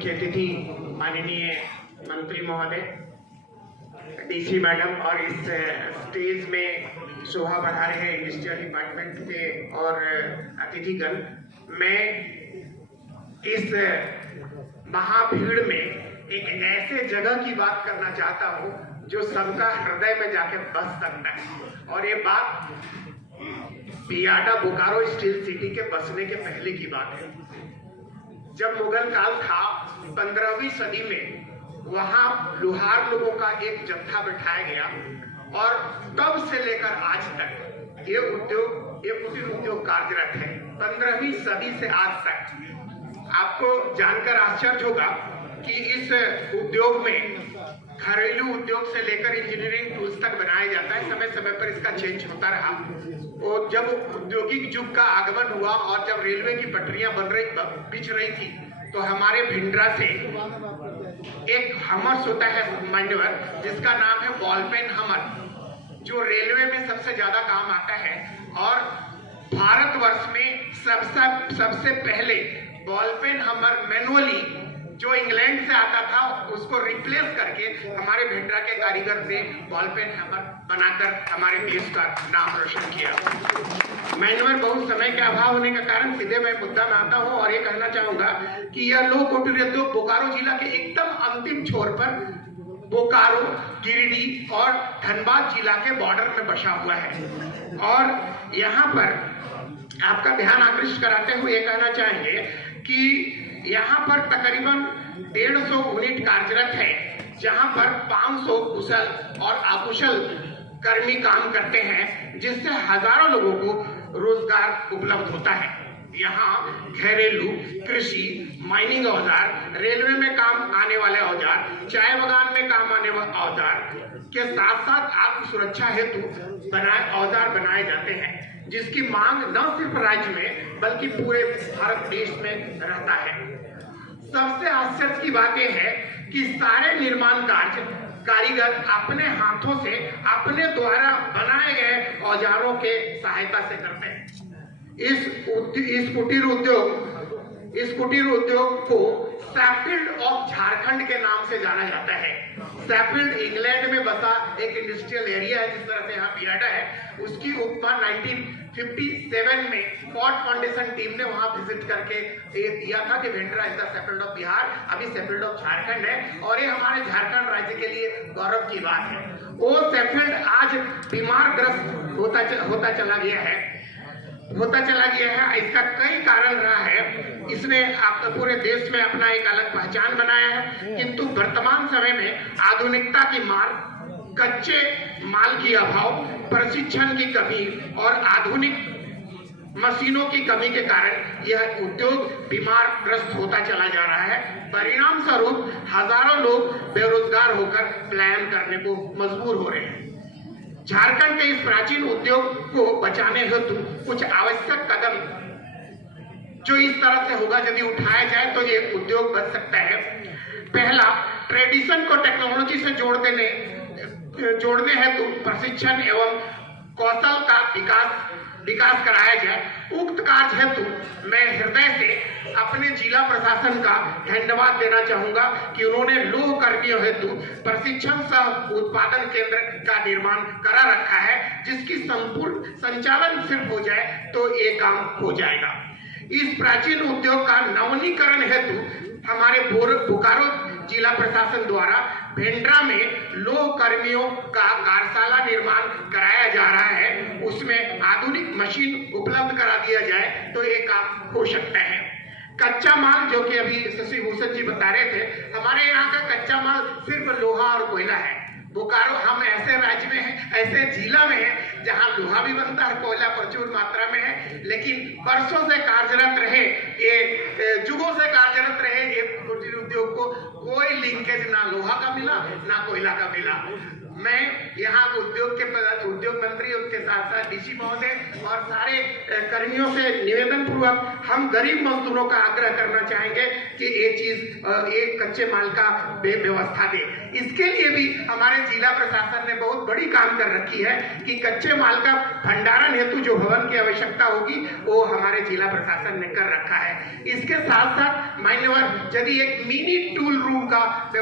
मुख्य अतिथि माननीय मंत्री महोदय, डीसी मैडम और इस स्टेज में शोभा बढ़ा रहे हैं इंडस्ट्रियल डिपार्टमेंट के और अतिथिगण। मैं इस महाभीड़ में एक ऐसे जगह की बात करना चाहता हूं जो सबका हृदय में जाके बस सकता है, और ये बात बियाडा बोकारो स्टील सिटी के बसने के पहले की बात है। जब मुगल काल था 15वीं सदी में, वहां लोहार लोगों का एक जत्था बैठाया गया और तब से लेकर आज तक ये कुटीर उद्योग कार्यरत है। 15वीं सदी से आज तक आपको जानकर आश्चर्य होगा कि इस उद्योग में घरेलू उद्योग से लेकर इंजीनियरिंग टूल्स तक बनाया जाता है। समय समय पर इसका चेंज होता रहा। और जब औद्योगिक युग का आगमन हुआ और जब रेलवे की पटरियां बिछ रही थी, तो हमारे भिंडरा से एक हमर होता है मैन्युअल, जिसका नाम है बॉल पेन हमर, जो रेलवे में सबसे ज्यादा काम आता है। और भारतवर्ष में सबसे पहले बॉल पेन हमर मैनुअली जो इंग्लैंड से आता था, उसको रिप्लेस करके हमारे भिंडरा के कारीगर से बॉल पेन हमर बनाकर हमारे देश का नाम रोशन किया। मैनुअल बहुत समय के अभाव होने का कारण सीधे मैं मुद्दा में आता हूं और ये कहना चाहूंगा कि यह लोह कुटीर उद्योग बोकारो जिला के एकदम अंतिम छोर पर बोकारो, गिरिडीह और धनबाद जिला के बॉर्डर में बसा हुआ है। और यहाँ पर आपका ध्यान आकृष्ट कराते हुए ये कहना चाहेंगे कि यहाँ पर तकरीबन 150 यूनिट कार्यरत है, जहाँ पर 500 कुशल और अकुशल कर्मी काम करते हैं, जिससे हजारों लोगों को रोजगार उपलब्ध होता है। यहाँ घरेलू, कृषि, माइनिंग औजार, रेलवे में काम आने वाले औजार, चाय बागान में काम आने वाले औजार के साथ साथ आत्म सुरक्षा हेतु औजार बनाए जाते हैं, जिसकी मांग न सिर्फ राज्य में बल्कि पूरे भारत देश में रहता है। सबसे आश्चर्य की बात यह है कि सारे निर्माण कार्य कारीगर अपने हाथों से अपने द्वारा बनाए गए औजारों के सहायता से करते हैं। इस कुटीर उद्योग को सैफील्ड ऑफ झारखंड के नाम से जाना जाता है। सैफील्ड इंग्लैंड में बसा एक इंडस्ट्रियल एरिया है, जिस तरह से यहाँ बियाडा है। उसकी उपमा 1957 में फॉर्ड फाउंडेशन टीम ने वहां विजिट करके ये दिया था कि भिंडरा is the Sheffield of Bihar, अभी सैफील्ड ऑफ झारखंड है, और ये हमारे झारखंड राज्य के लिए गौरव की बात है। वो सैफील्ड आज बीमार ग्रस्त होता चला गया है। इसका कई कारण रहा है। इसने पूरे देश में अपना एक अलग पहचान बनाया है, किंतु वर्तमान समय में आधुनिकता की मार, कच्चे माल की अभाव, प्रशिक्षण की कमी और आधुनिक मशीनों की कमी के कारण यह उद्योग बीमार ग्रस्त होता चला जा रहा है। परिणाम स्वरूप हजारों लोग बेरोजगार होकर पलायन करने को मजबूर हो रहे हैं। झारखंड के इस प्राचीन उद्योग को बचाने हेतु कुछ आवश्यक कदम जो इस तरह से होगा, यदि उठाया जाए तो ये उद्योग बच सकता है। पहला, ट्रेडिशन को टेक्नोलॉजी से जोड़ने हेतु प्रशिक्षण एवं कौशल का विकास कराया जाए। उक्त कार्य हेतु मैं हृदय से अपने जिला प्रशासन का धन्यवाद देना चाहूंगा कि उन्होंने लोह कर्मियों हेतु प्रशिक्षण सह उत्पादन केंद्र का निर्माण करा रखा है, जिसकी संपूर्ण संचालन सिर्फ हो जाए तो ये काम हो जाएगा। इस प्राचीन उद्योग का नवीनीकरण हेतु हमारे बोकारो जिला प्रशासन द्वारा भिंडरा में लोह कर्मियों का कार्यशाला निर्माण कराया जा रहा है। उसमें आधुनिक मशीन उपलब्ध करा दिया जाए तो ये काम हो सकता है। कच्चा माल, जो कि अभी शशि भूषण जी बता रहे थे, हमारे यहाँ का कच्चा माल सिर्फ लोहा और कोयला है। बोकारो हम ऐसे राज्य में है, ऐसे जिला में है जहां लोहा भी बनता है, कोयला प्रचुर मात्रा में है, लेकिन वर्षों से कार्यरत रहे, ये युगों से कार्यरत रहे ये कुटीर उद्योग को कोई लिंकेज ना लोहा का मिला ना कोयला का मिला। मैं यहाँ उद्योग मंत्री, उसके साथ साथ डीसी महोदय और सारे कर्मियों से निवेदन पूर्वक हम गरीब मजदूरों का आग्रह करना चाहेंगे कि ये चीज एक कच्चे माल का व्यवस्था दे। इसके लिए भी हमारे जिला प्रशासन ने बहुत बड़ी काम कर रखी है कि कच्चे माल का भंडारण हेतु जो भवन की आवश्यकता होगी वो हमारे जिला प्रशासन ने कर रखा है। इसके साथ साथ मान्यवर यदि एक मिनी टूल रूम का